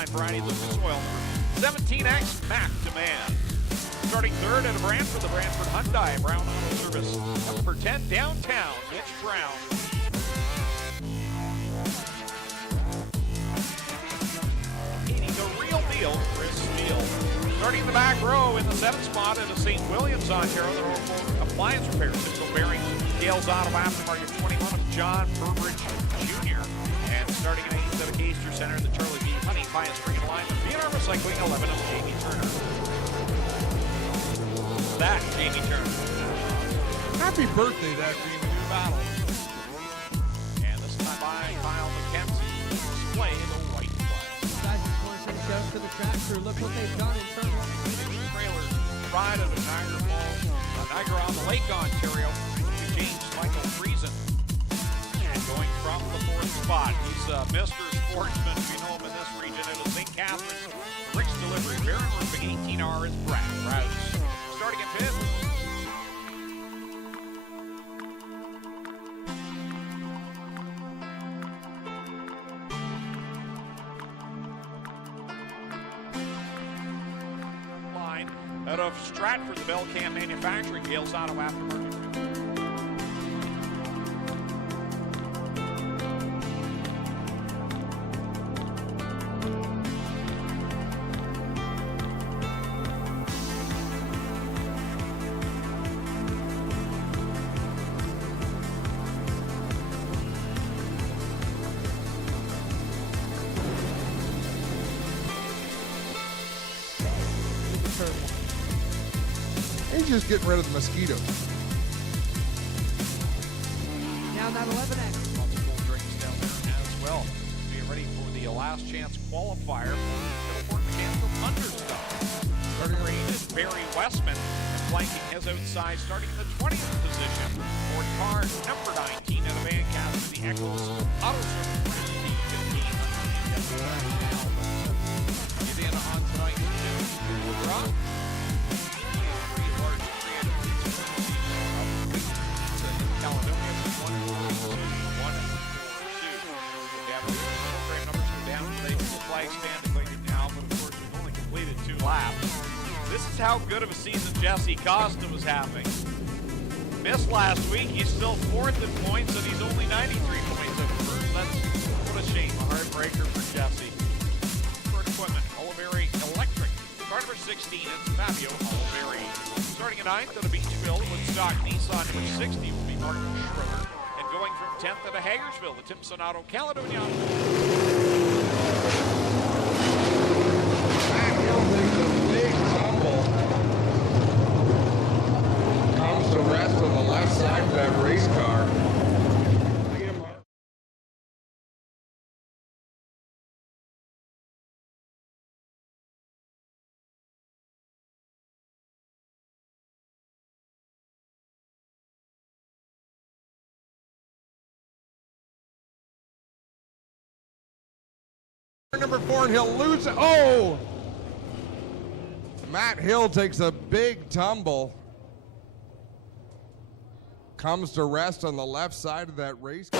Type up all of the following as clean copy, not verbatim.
line varieties of the soil. 17X Mac Demand. Starting third at a Brantford, the Brantford Hyundai Brown Auto Service. Number 10 downtown, Mitch Brown. The real deal, Chris Steele. Starting in the back row in the 7th spot at the St. Williams, Ontario, the local appliance repair. Cisco Bearings, Gales Auto Aftermarket 21 of John Burbridge Jr. And starting in 8th at the Caister Center, the Charlie B. Honey Pine Spring Alignment. B&R Recycling 11 of Jamie Turner. That Jamie Turner. Happy birthday, that Dream New Battle. And this time by Kyle McKenzie, display the white flag. Guys, just want to send a shout out to the track crew. Look what they've done in turn one. Trailer ride of the Niagara Falls, Niagara on the Lake, Ontario. James Michael Friesen. And going from the 4th spot, he's Mr. Sportsman. We know him in this region. It is St. Catharines. Rick's Delivery, Baron Roofing, 18R is Brad Rouse. Starting at 5th. Line out of Stratford, the Bellcam Manufacturing, Gales Auto Aftermarket. He's just getting rid of the mosquitoes. Now that 11X. Multiple drinks down there as well. Be ready for the last chance qualifier for Fort Mechanical Thunderstone. Starting range is Barry Westman, and flanking his outside, starting in the 20th position. Ford car number 19 at a van cast to the Eccles Auto Service. Get in on tonight's show. This is how good of a season Jesse Costa was having. Missed last week, he's still 4th in points, and he's only 93 points over first. That's what a shame, a heartbreaker for Jesse. For equipment, Oliveri Electric. Car number 16, it's Fabio Oliveri. Starting at 9th at a Beachville, Woodstock Nissan number 60 will be Martin Schroeder. And going from 10th at a Hagersville, the Timpson Auto Caledonia. Comes to rest on the left side of that race car. Number 4, and he'll lose it. Oh! Matt Hill takes a big tumble. Comes to rest on the left side of that race.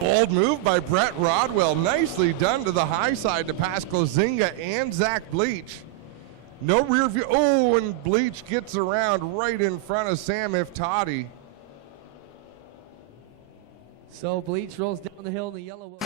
Bold move by Brett Rodwell. Nicely done to the high side to pass Klozinga and Zach Bleach. No rear view. Oh, and Bleach gets around right in front of Sam Iftadi. So Bleach rolls down the hill in the yellow.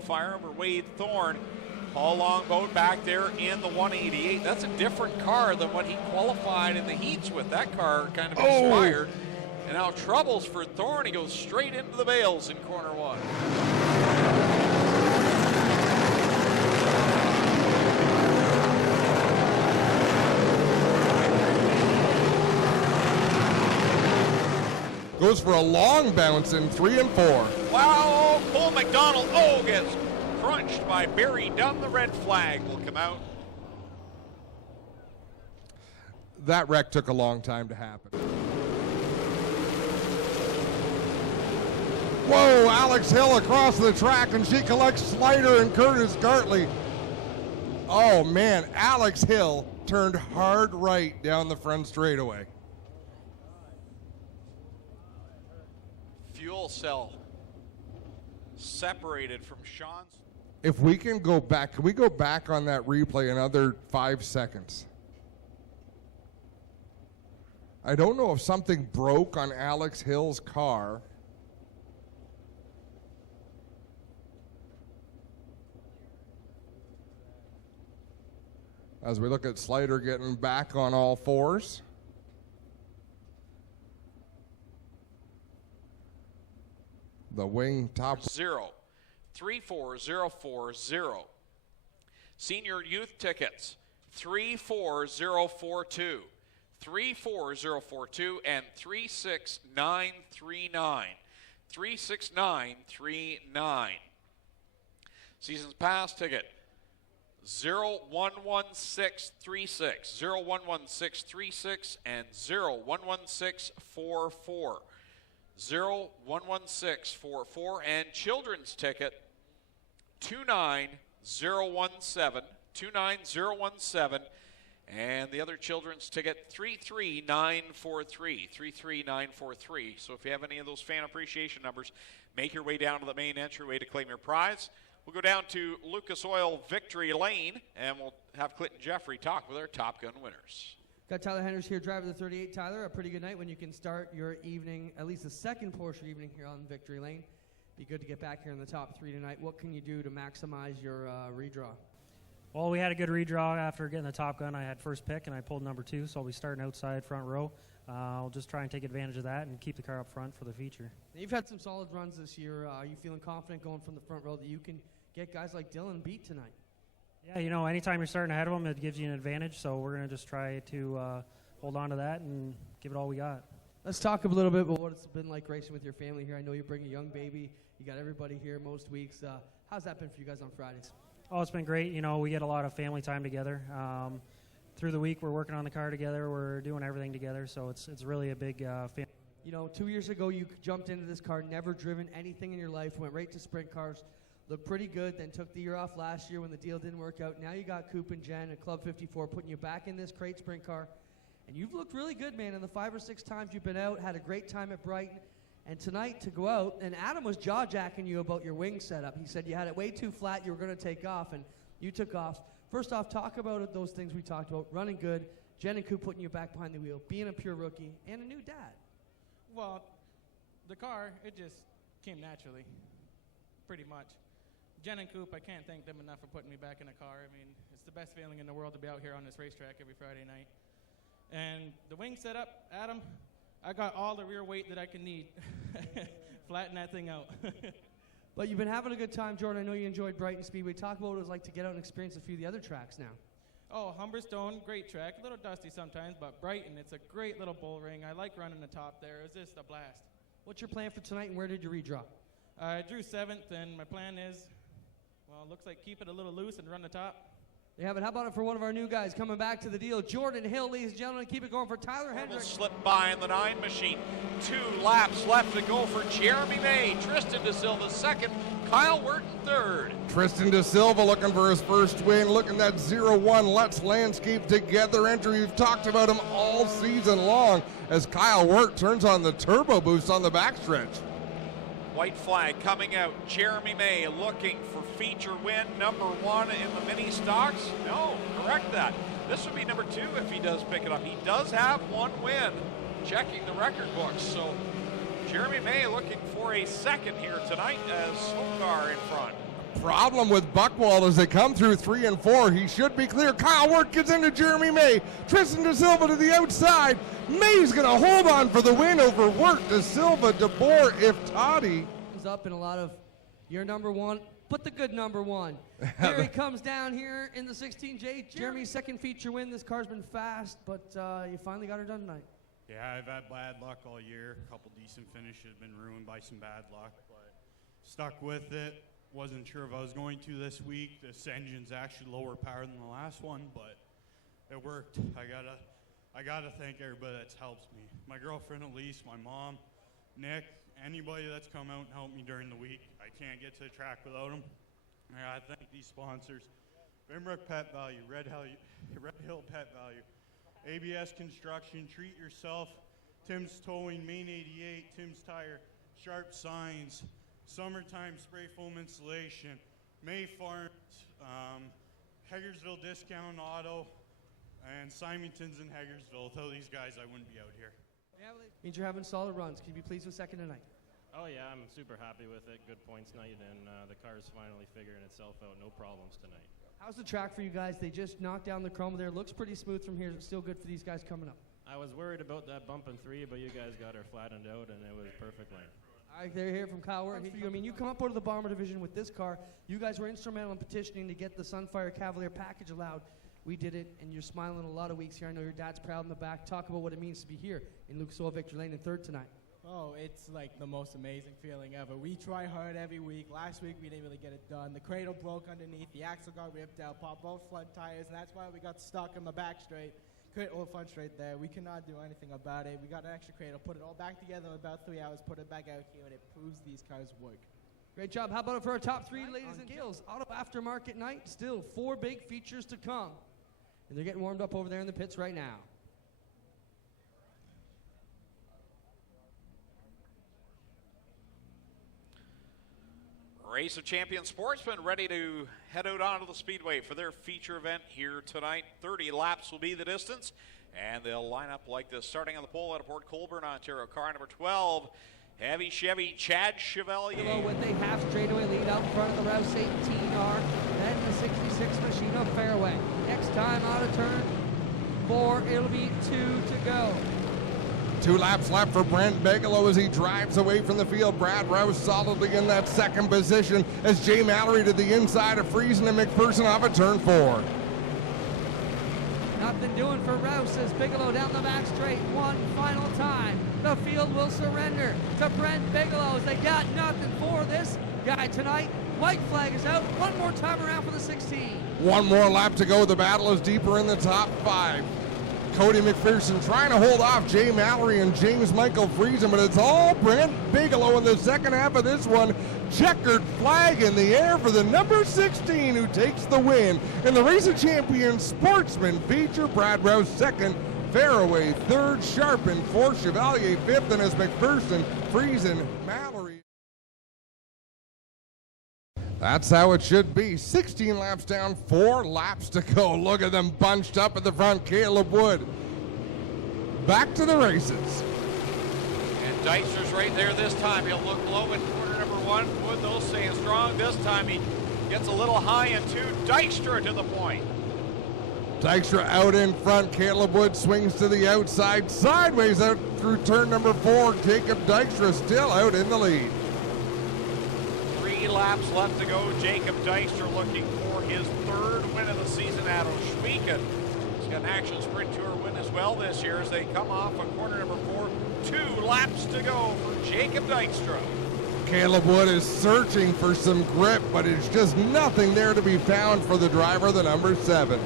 qualifier over Wade Thorne. Paul Longboat back there in the 188. That's a different car than what he qualified in the heats with. That car kind of expired. And now troubles for Thorne. He goes straight into the bales in corner 1. Goes for a long bounce in 3 and 4. Wow, Cole McDonald, gets crunched by Barry Dunn. The red flag will come out. That wreck took a long time to happen. Whoa, Alex Hill across the track, and she collects Slider and Curtis Gartley. Oh man, Alex Hill turned hard right down the front straightaway. Fuel cell separated from Sean's. If we can go back, can we go back on that replay another 5 seconds? I don't know if something broke on Alex Hill's car. As we look at Slider getting back on all fours. The wing top 34040. Senior youth tickets 34042. 34042 and 36939. 36939. Seasons pass ticket 011636, 011636 and 011644. 011644 and children's ticket 29017, 29017, and the other children's ticket 33943, 33943. So if you have any of those fan appreciation numbers, make your way down to the main entryway to claim your prize. We'll go down to Lucas Oil Victory Lane, and we'll have Clinton Jeffrey talk with our Top Gun winners. Got Tyler Hyndricks here, driver of the 38. Tyler, a pretty good night when you can start your evening, at least the second portion of your evening here on Victory Lane. Be good to get back here in the top 3 tonight. What can you do to maximize your redraw? Well, we had a good redraw after getting the Top Gun. I had first pick, and I pulled number 2, so I'll be starting outside front row. I'll just try and take advantage of that and keep the car up front for the feature. Now, you've had some solid runs this year. Are you feeling confident going from the front row that you can get guys like Dylan beat tonight? Yeah, you know, anytime you're starting ahead of them, it gives you an advantage, so we're going to just try to hold on to that and give it all we got. Let's talk a little bit about what it's been like racing with your family here. I know you bring a young baby. You got everybody here most weeks. How's that been for you guys on Fridays? Oh, it's been great. You know, we get a lot of family time together. Through the week, we're working on the car together. We're doing everything together, so it's really a big family. You know, 2 years ago, you jumped into this car, never driven anything in your life, went right to sprint cars, looked pretty good, then took the year off last year when the deal didn't work out. Now you got Coop and Jen at Club 54 putting you back in this crate sprint car. And you've looked really good, man, in the 5 or 6 times you've been out, had a great time at Brighton. And tonight to go out, and Adam was jaw-jacking you about your wing setup. He said you had it way too flat, you were going to take off, and you took off. First off, talk about those things we talked about, running good, Jen and Coop putting you back behind the wheel, being a pure rookie, and a new dad. Well, the car, it just came naturally, pretty much. Jen and Coop, I can't thank them enough for putting me back in a car. I mean, it's the best feeling in the world to be out here on this racetrack every Friday night. And the wing setup, Adam, I got all the rear weight that I can need. Flatten that thing out. But you've been having a good time, Jordan. I know you enjoyed Brighton Speedway. Talk about what it was like to get out and experience a few of the other tracks now. Oh, Humberstone, great track. A little dusty sometimes, but Brighton, it's a great little bull ring. I like running the top there. It was just a blast. What's your plan for tonight, and where did you redraw? I drew 7th, and my plan is, well, it looks like keep it a little loose and run the top. Yeah, but how about it for one of our new guys coming back to the deal, Jordan Hill, ladies and gentlemen. Keep it going for Tyler Hyndricks. Slip by in the 9 machine. 2 laps left to go for Jeremy May. Tristan DeSilva second. Kyle Wurton third. Tristan DeSilva looking for his first win, looking at 0-1 Let's Landscape Together entry. We've talked about him all season long as Kyle Wirt turns on the turbo boost on the backstretch. White flag coming out. Jeremy May looking for feature win number 1 in the mini stocks. No, correct that. This would be number 2 if he does pick it up. He does have 1 win, checking the record books. So Jeremy May looking for a second here tonight as Slokar in front. problem with Buckwald as they come through 3 and 4. He should be clear. Kyle Wirt gets into Jeremy May. Tristan De Silva to the outside. May's going to hold on for the win over Wirt, De Silva, DeBoer, tHE. He's up in a lot of your number one, but the good number one. Here he comes down here in the 16J. Jeremy's second feature win. This car's been fast, but you finally got her done tonight. Yeah, I've had bad luck all year. A couple decent finishes been ruined by some bad luck, but stuck with it. Wasn't sure if I was going to this week. This engine's actually lower power than the last one, but it worked. I gotta thank everybody that's helped me. My girlfriend Elise, my mom, Nick, anybody that's come out and helped me during the week. I can't get to the track without them. I gotta thank these sponsors: Binbrook Pet Value, Red Hill Pet Value, ABS Construction, Treat Yourself, Tim's Towing, Main 88, Tim's Tire, Sharp Signs, Summertime Spray Foam Installation, May Farms, Hagersville Discount Auto, and Simonton's in Hagersville. Without these guys, I wouldn't be out here. Means you're having solid runs. Can you be pleased with second tonight? Oh yeah, I'm super happy with it. Good points night, and the car's finally figuring itself out. No problems tonight. How's the track for you guys? They just knocked down the chrome there. Looks pretty smooth from here. Still good for these guys coming up. I was worried about that bump in 3, but you guys got her flattened out, and it was perfect lane. All right, they're here from Kyle Wirt. I mean, you come up out of the Bomber Division with this car. You guys were instrumental in petitioning to get the Sunfire Cavalier package allowed. We did it, and you're smiling a lot of weeks here. I know your dad's proud in the back. Talk about what it means to be here in Lucas Oil Victory Lane in third tonight. Oh, it's like the most amazing feeling ever. We try hard every week. Last week we didn't really get it done. The cradle broke underneath. The axle got ripped out. Popped both front tires, and that's why we got stuck on the back straight. Couldn't hold front straight there. We cannot do anything about it. We got an extra cradle, put it all back together in about 3 hours, put it back out here, and it proves these cars work. Great job. How about it for our top 3, ladies and gals? Auto aftermarket night. Still 4 big features to come. And they're getting warmed up over there in the pits right now. Race of Champions Sportsman ready to head out onto the speedway for their feature event here tonight. 30 laps will be the distance, and they'll line up like this. Starting on the pole out of Port Colborne, Ontario, car number 12, heavy Chevy Chad Chevalier. With a half straightaway lead out in front of the Rouse 18R, then the 66 Machino fairway. Next time out of turn 4, it'll be 2 to go. 2 laps left for Brent Bigelow as he drives away from the field. Brad Rouse solidly in that second position as Jay Mallory to the inside of Friesen and McPherson off of turn 4. Nothing doing for Rouse as Bigelow down the back straight one final time. The field will surrender to Brent Bigelow as they got nothing for this guy tonight. White flag is out. One more time around for the 16. One more lap to go. The battle is deeper in the top 5. Cody McPherson trying to hold off Jay Mallory and James Michael Friesen, but it's all Brent Bigelow in the second half of this one. Checkered flag in the air for the number 16 who takes the win in the Race of Champions Sportsman feature. Brad Rouse second, Fairway third, Sharpen fourth, Chevalier fifth, and as McPherson, Friesen, Mallory. That's how it should be. 16 laps down, 4 laps to go. Look at them bunched up at the front. Caleb Wood back to the races. And Dykstra's right there this time. He'll look low in corner number 1. Wood, though, staying strong. This time he gets a little high in 2. Dykstra to the point. Dykstra out in front. Caleb Wood swings to the outside. Sideways out through turn number 4. Jacob Dykstra still out in the lead. 3 laps left to go. Jacob Dykstra looking for his 3rd win of the season at Oshwegan. He's got an Action Sprint Tour win as well this year as they come off on corner number 4. 2 laps to go for Jacob Dykstra. Caleb Wood is searching for some grip, but it's just nothing there to be found for the driver, the number 7.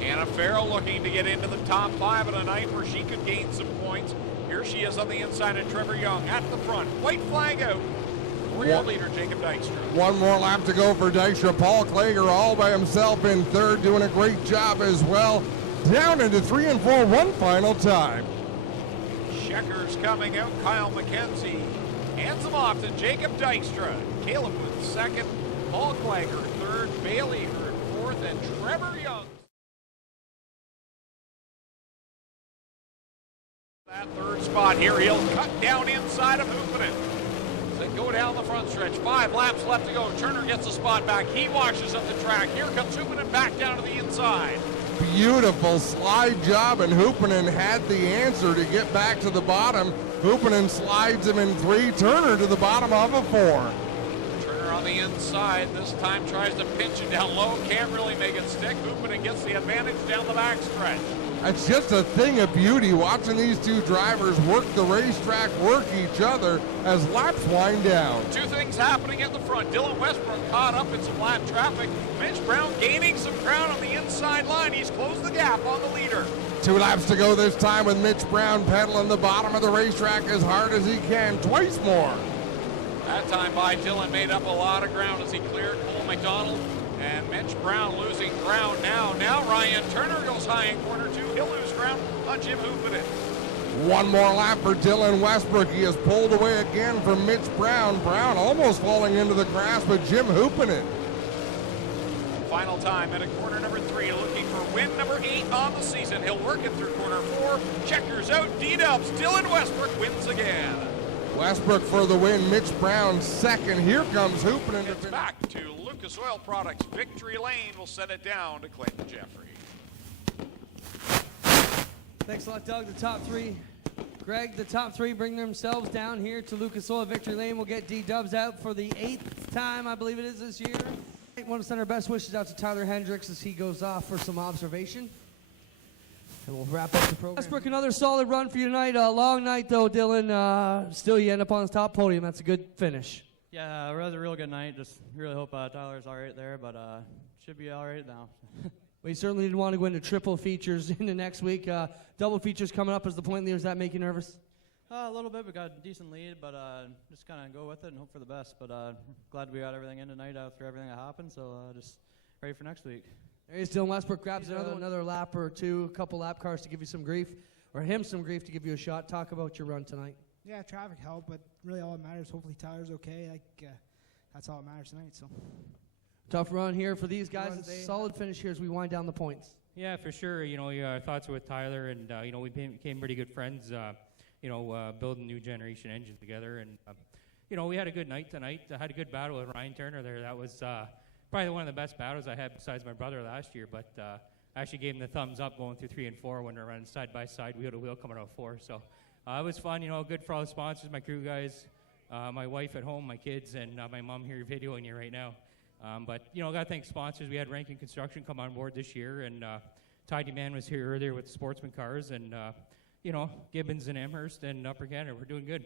Anna Farrell looking to get into the top 5 of the night where she could gain some points. Here she is on the inside of Trevor Young at the front. White flag out. Real leader Jacob Dykstra. One more lap to go for Dykstra. Paul Klager all by himself in 3rd, doing a great job as well. Down into 3 and 4, one final time. Checkers coming out. Kyle McKenzie hands them off to Jacob Dykstra. Caleb Wood 2nd, Paul Klager 3rd, Bailey Hurd 4th, and Trevor Young. That 3rd spot here, he'll cut down inside of Hoopanen. They go down the front stretch. 5 laps left to go. Turner gets the spot back. He washes up the track. Here comes Hoopinen back down to the inside. Beautiful slide job, and Hoopinen had the answer to get back to the bottom. Hoopinen slides him in 3. Turner to the bottom of a 4. Turner on the inside. This time tries to pinch it down low. Can't really make it stick. Hoopinen gets the advantage down the back stretch. It's just a thing of beauty watching these two drivers work the racetrack, work each other as laps wind down. 2 things happening at the front. Dylan Westbrook caught up in some lap traffic. Mitch Brown gaining some ground on the inside line. He's closed the gap on the leader. 2 laps to go this time with Mitch Brown pedaling the bottom of the racetrack as hard as he can, twice more. That time by Dylan made up a lot of ground as he cleared Cole McDonald. And Mitch Brown losing ground now. Now Ryan Turner goes high in corner 2. He'll lose ground on Jim Hoopinen. 1 more lap for Dylan Westbrook. He is pulled away again from Mitch Brown. Brown almost falling into the grass, but Jim Hoopinen. Final time at a corner number 3, looking for win number 8 on the season. He'll work it through corner 4. Checkers out, D-dubs. Dylan Westbrook wins again. Westbrook for the win. Mitch Brown second. Here comes Hoopinen. It's back to Lucas Oil Products. Victory Lane will set it down to Clayton Jeffrey. Thanks a lot, Doug. The top 3. Greg, the top 3 bring themselves down here to Lucas Oil Victory Lane. We'll get D-dubs out for the 8th time, I believe it is this year. I want to send our best wishes out to Tyler Hyndricks as he goes off for some observation. And we'll wrap up the program. Westbrook, another solid run for you tonight. A long night, though, Dylan. Still, you end up on the top podium. That's a good finish. Yeah, it was a real good night. Just really hope Tyler's all right there, but should be all right now. We certainly didn't want to go into triple features in the next week. Double features coming up as the point leader. Does that make you nervous? A little bit. We got a decent lead, but just kind of go with it and hope for the best. But glad we got everything in tonight after everything that happened, so just ready for next week. There he is, Dylan Westbrook grabs another lap or 2, a couple lap cars to give you some grief, or him some grief to give you a shot. Talk about your run tonight. Yeah, traffic helped, but really all that matters, hopefully Tyler's okay. That's all that matters tonight. So tough run here for these guys. It's a solid finish here as we wind down the points. Yeah, for sure. You know, our thoughts are with Tyler, and we became pretty good friends. Building new generation engine together, and we had a good night tonight. I had a good battle with Ryan Turner there. That was probably one of the best battles I had besides my brother last year. But I actually gave him the thumbs up going through 3 and 4 when they're running side by side, wheel to wheel, coming out 4. So it was fun. Good for all the sponsors, my crew guys, my wife at home, my kids, and my mom here videoing you right now. Got to thank sponsors. We had Rankin Construction come on board this year, and tHE Man was here earlier with the Sportsman cars, and Gibbons and Amherst and Upper Canada. We're doing good.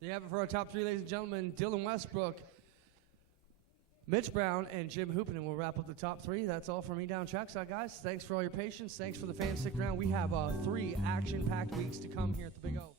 There you have it for our top 3, ladies and gentlemen. Dylan Westbrook, Mitch Brown, and Jim Hoopinen will wrap up the top 3. That's all for me down trackside, guys. Thanks for all your patience. Thanks for the fans sticking around. We have 3 action-packed weeks to come here at the Big O.